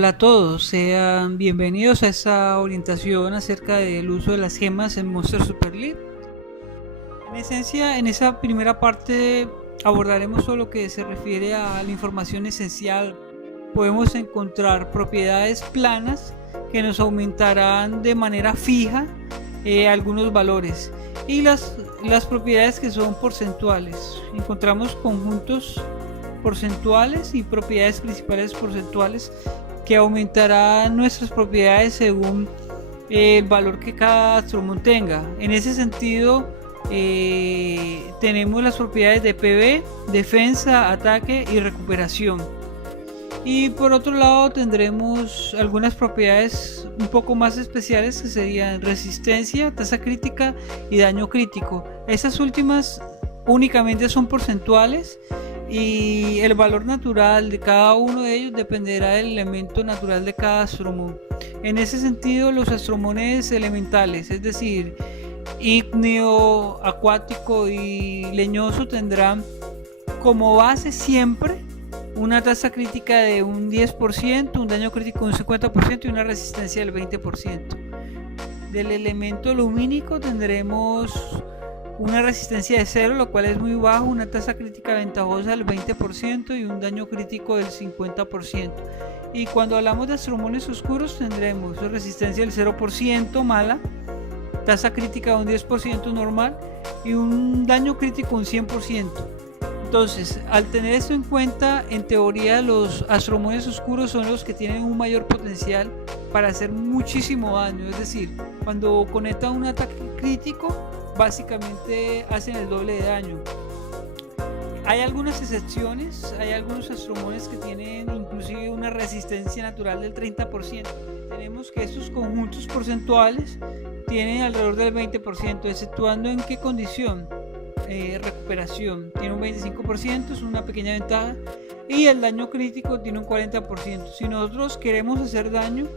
Hola a todos, sean bienvenidos a esta orientación acerca del uso de las gemas en Monster Super League. En esencia, en esa primera parte abordaremos todo lo que se refiere a la información esencial. Podemos encontrar propiedades planas que nos aumentarán de manera fija algunos valores, y las propiedades que son porcentuales. Encontramos conjuntos porcentuales y propiedades principales porcentuales que aumentarán nuestras propiedades según el valor que cada Astromon tenga. En ese sentido, tenemos las propiedades de PV, defensa, ataque y recuperación. Y por otro lado tendremos algunas propiedades un poco más especiales que serían resistencia, tasa crítica y daño crítico. Estas últimas únicamente son porcentuales y el valor natural de cada uno de ellos dependerá del elemento natural de cada Astromon. En ese sentido, los Astromones elementales, es decir, ígneo, acuático y leñoso, tendrán como base siempre una tasa crítica de un 10%, un daño crítico de un 50% y una resistencia del 20%. Del elemento lumínico tendremos una resistencia de 0, lo cual es muy bajo, una tasa crítica ventajosa del 20% y un daño crítico del 50%. Y cuando hablamos de Astromones oscuros tendremos resistencia del 0% mala, tasa crítica de un 10% normal y un daño crítico un 100%. Entonces, al tener esto en cuenta, en teoría los Astromones oscuros son los que tienen un mayor potencial para hacer muchísimo daño. Es decir, cuando conectan un ataque crítico, básicamente hacen el doble de daño. Hay algunas excepciones, hay algunos Astromones que tienen inclusive una resistencia natural del 30%. Tenemos que estos conjuntos porcentuales tienen alrededor del 20%, exceptuando en qué condición. Recuperación tiene un 25%, es una pequeña ventaja, y el daño crítico tiene un 40%. Si nosotros queremos hacer daño,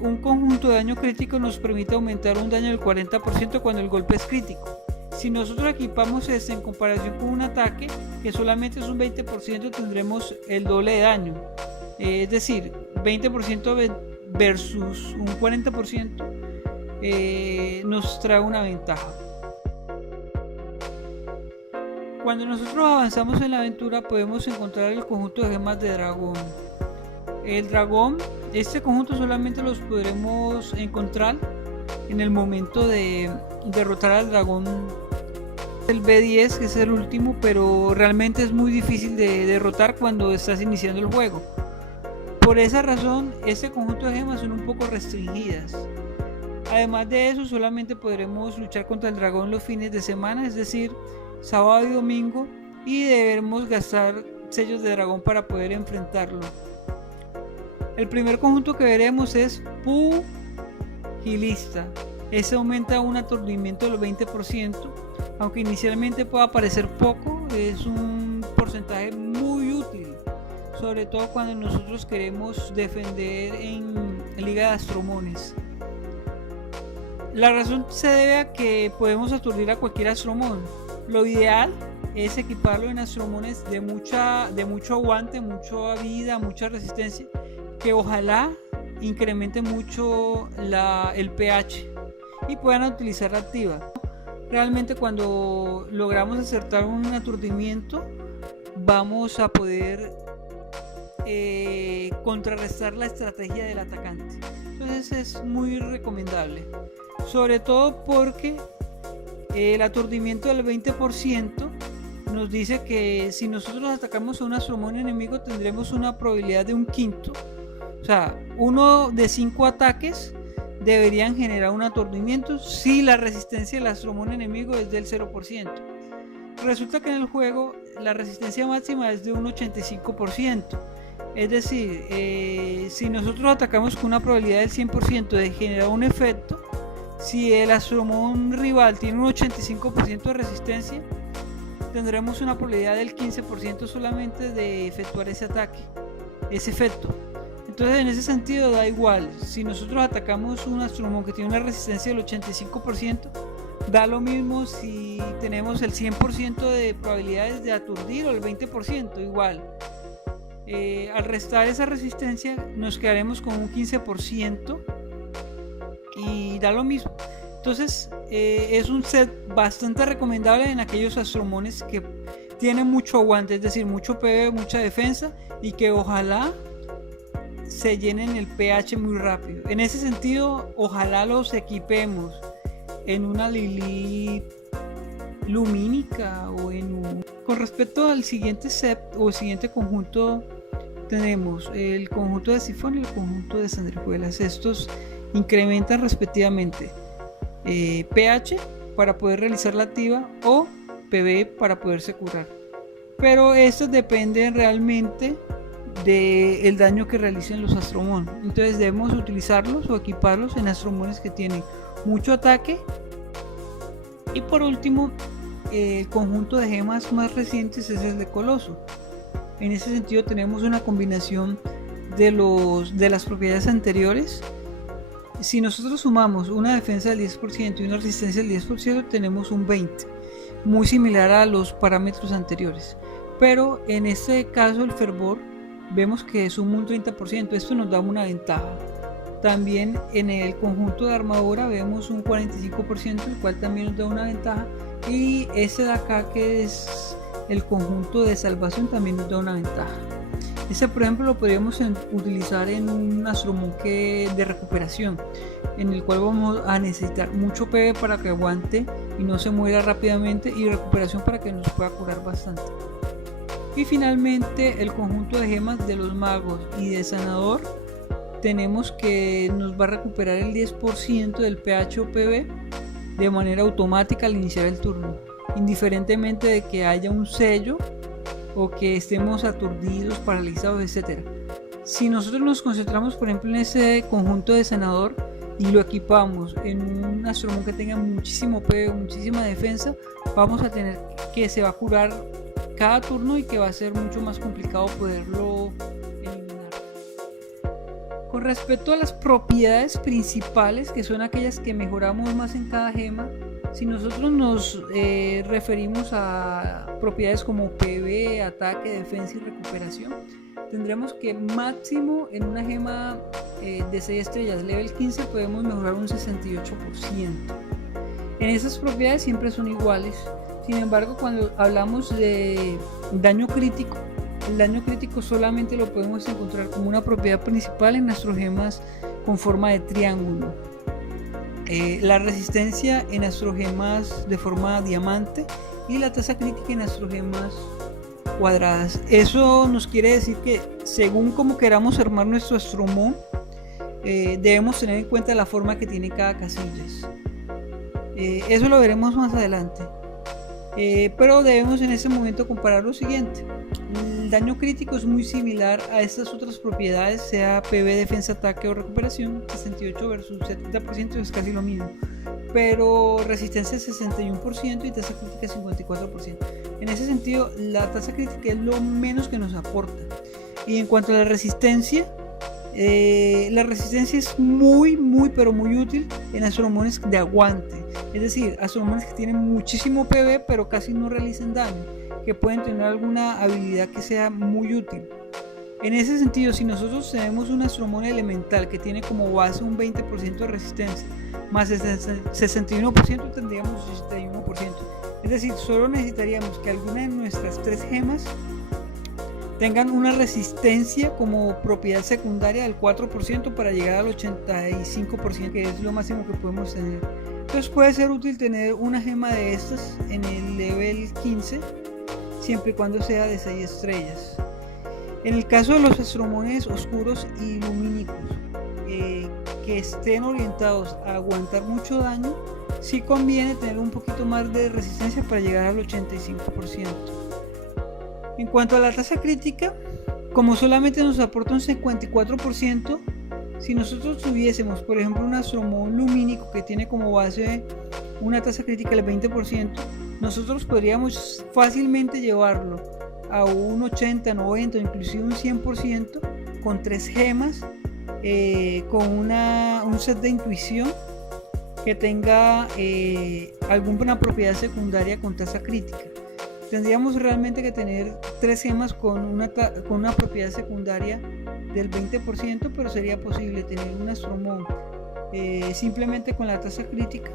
un conjunto de daño crítico nos permite aumentar un daño del 40% cuando el golpe es crítico. Si nosotros equipamos esto en comparación con un ataque que solamente es un 20%, tendremos el doble de daño, es decir, 20% versus un 40% nos trae una ventaja. Cuando nosotros avanzamos en la aventura podemos encontrar el conjunto de gemas de dragón. El dragón, este conjunto solamente los podremos encontrar en el momento de derrotar al dragón del B10, que es el último, pero realmente es muy difícil de derrotar cuando estás iniciando el juego. Por esa razón, este conjunto de gemas son un poco restringidas. Además de eso, solamente podremos luchar contra el dragón los fines de semana, es decir, sábado y domingo, y debemos gastar sellos de dragón para poder enfrentarlo. El primer conjunto que veremos es Pugilista. Este aumenta un aturdimiento del 20%, aunque inicialmente pueda parecer poco, es un porcentaje muy útil, sobre todo cuando nosotros queremos defender en Liga de Astromones. La razón se debe a que podemos aturdir a cualquier Astromon. Lo ideal es equiparlo en Astromones de mucho aguante, mucha vida, mucha resistencia, que ojalá incremente mucho el pH y puedan utilizar la activa. Realmente cuando logramos acertar un aturdimiento vamos a poder contrarrestar la estrategia del atacante. Entonces es muy recomendable, sobre todo porque el aturdimiento del 20% nos dice que si nosotros atacamos a un Astromon enemigo tendremos una probabilidad de un quinto, o sea, 1 de 5 ataques deberían generar un aturdimiento si la resistencia del Astromon enemigo es del 0%. Resulta que en el juego la resistencia máxima es de un 85%, es decir, si nosotros atacamos con una probabilidad del 100% de generar un efecto, si el Astromon rival tiene un 85% de resistencia, tendremos una probabilidad del 15% solamente de efectuar ese ataque, ese efecto. Entonces en ese sentido da igual, si nosotros atacamos un Astromon que tiene una resistencia del 85%, da lo mismo si tenemos el 100% de probabilidades de aturdir o el 20%, igual. Al restar esa resistencia nos quedaremos con un 15% y da lo mismo. Entonces es un set bastante recomendable en aquellos astromones que tienen mucho aguante, es decir, mucho PV, mucha defensa, y que ojalá se llenen el pH muy rápido. En ese sentido, ojalá los equipemos en una Lilith lumínica o en un... Con respecto al siguiente set o el siguiente conjunto, tenemos el conjunto de sifón y el conjunto de sanguijuelas. Estos incrementan respectivamente pH para poder realizar la activa o PV para poderse curar, pero estos dependen realmente del daño que realicen los astromón. Entonces debemos utilizarlos o equiparlos en astromones que tienen mucho ataque. Y por último, el conjunto de gemas más recientes es el de Coloso. En ese sentido tenemos una combinación de las propiedades anteriores. Si nosotros sumamos una defensa del 10% y una resistencia del 10%, tenemos un 20%, muy similar a los parámetros anteriores. Pero en este caso el fervor vemos que suma un 30%, esto nos da una ventaja. También en el conjunto de armadura vemos un 45%, el cual también nos da una ventaja. Y este de acá, que es el conjunto de salvación, también nos da una ventaja. Este, por ejemplo, lo podríamos utilizar en un astromón de recuperación, en el cual vamos a necesitar mucho PV para que aguante y no se muera rápidamente, y recuperación para que nos pueda curar bastante. Y finalmente el conjunto de gemas de los magos y de sanador, tenemos que nos va a recuperar el 10% del pH o PV de manera automática al iniciar el turno, indiferentemente de que haya un sello o que estemos aturdidos, paralizados, etc. Si nosotros nos concentramos, por ejemplo, en ese conjunto de sanador y lo equipamos en un astromón que tenga muchísimo PV, muchísima defensa, vamos a tener que se va a curar cada turno y que va a ser mucho más complicado poderlo eliminar. Con respecto a las propiedades principales, que son aquellas que mejoramos más en cada gema, si nosotros nos referimos a propiedades como PV, ataque, defensa y recuperación, tendremos que máximo en una gema de 6 estrellas level 15 podemos mejorar un 68%. En esas propiedades siempre son iguales. Sin embargo, cuando hablamos de daño crítico, el daño crítico solamente lo podemos encontrar como una propiedad principal en astrogemas con forma de triángulo. La resistencia en astrogemas de forma diamante y la tasa crítica en astrogemas cuadradas. Eso nos quiere decir que según como queramos armar nuestro astromón, debemos tener en cuenta la forma que tiene cada casillas. Eso lo veremos más adelante. Pero debemos en este momento comparar lo siguiente. El daño crítico es muy similar a estas otras propiedades, sea PV, defensa, ataque o recuperación. 68 versus 70% es casi lo mismo, pero resistencia 61% y tasa crítica 54%. En ese sentido, la tasa crítica es lo menos que nos aporta. Y en cuanto a la resistencia es muy pero muy útil en astromones de aguante, es decir, astromones que tienen muchísimo PV pero casi no realizan daño, que pueden tener alguna habilidad que sea muy útil. En ese sentido, si nosotros tenemos un astromón elemental que tiene como base un 20% de resistencia más el 61%, tendríamos 61%. Es decir, solo necesitaríamos que alguna de nuestras 3 gemas tengan una resistencia como propiedad secundaria del 4% para llegar al 85%, que es lo máximo que podemos tener. Entonces puede ser útil tener una gema de estas en el level 15, siempre y cuando sea de 6 estrellas. En el caso de los astromones oscuros y lumínicos que estén orientados a aguantar mucho daño, sí conviene tener un poquito más de resistencia para llegar al 85%. En cuanto a la tasa crítica, como solamente nos aporta un 54%, si nosotros tuviésemos, por ejemplo, un astromón lumínico que tiene como base una tasa crítica del 20%, nosotros podríamos fácilmente llevarlo a un 80, 90, inclusive un 100% con 3 gemas, con un set de intuición que tenga alguna propiedad secundaria con tasa crítica. Tendríamos realmente que tener 3 gemas con una propiedad secundaria del 20%, pero sería posible tener un Astromon simplemente con la tasa crítica.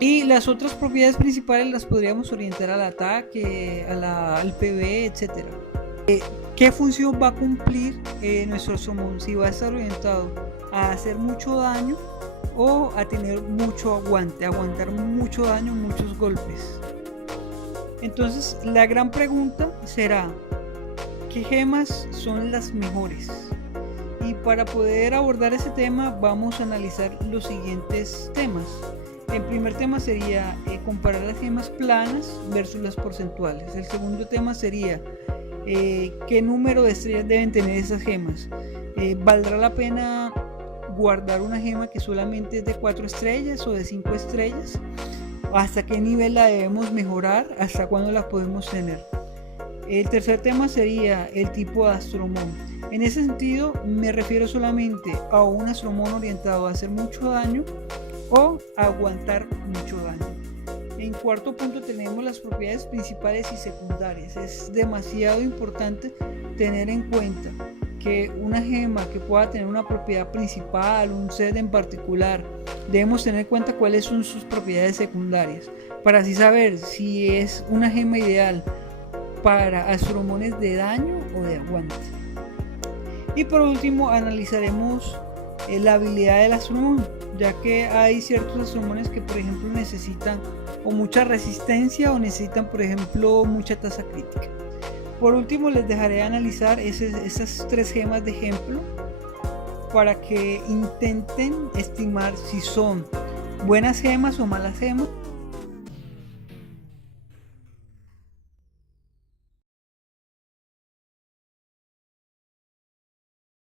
Y las otras propiedades principales las podríamos orientar al ataque, al PvE, etc. ¿Qué función va a cumplir nuestro Astromon? Si va a estar orientado a hacer mucho daño o a tener mucho aguante, aguantar mucho daño, muchos golpes. Entonces la gran pregunta será, ¿qué gemas son las mejores? Y para poder abordar ese tema vamos a analizar los siguientes temas. El primer tema sería comparar las gemas planas versus las porcentuales. El segundo tema sería qué número de estrellas deben tener esas gemas. ¿Valdrá la pena guardar una gema que solamente es de 4 estrellas o de 5 estrellas? ¿Hasta qué nivel la debemos mejorar? ¿Hasta cuándo la podemos tener? El tercer tema sería el tipo de Astromon. En ese sentido me refiero solamente a un Astromon orientado a hacer mucho daño o a aguantar mucho daño. En cuarto punto tenemos las propiedades principales y secundarias. Es demasiado importante tener en cuenta que una gema que pueda tener una propiedad principal, un set en particular, debemos tener en cuenta cuáles son sus propiedades secundarias para así saber si es una gema ideal para astromones de daño o de aguante. Y por último analizaremos la habilidad del Astromon, ya que hay ciertos Astromones que por ejemplo necesitan o mucha resistencia o necesitan por ejemplo mucha tasa crítica. Por último les dejaré analizar esas 3 gemas de ejemplo para que intenten estimar si son buenas gemas o malas gemas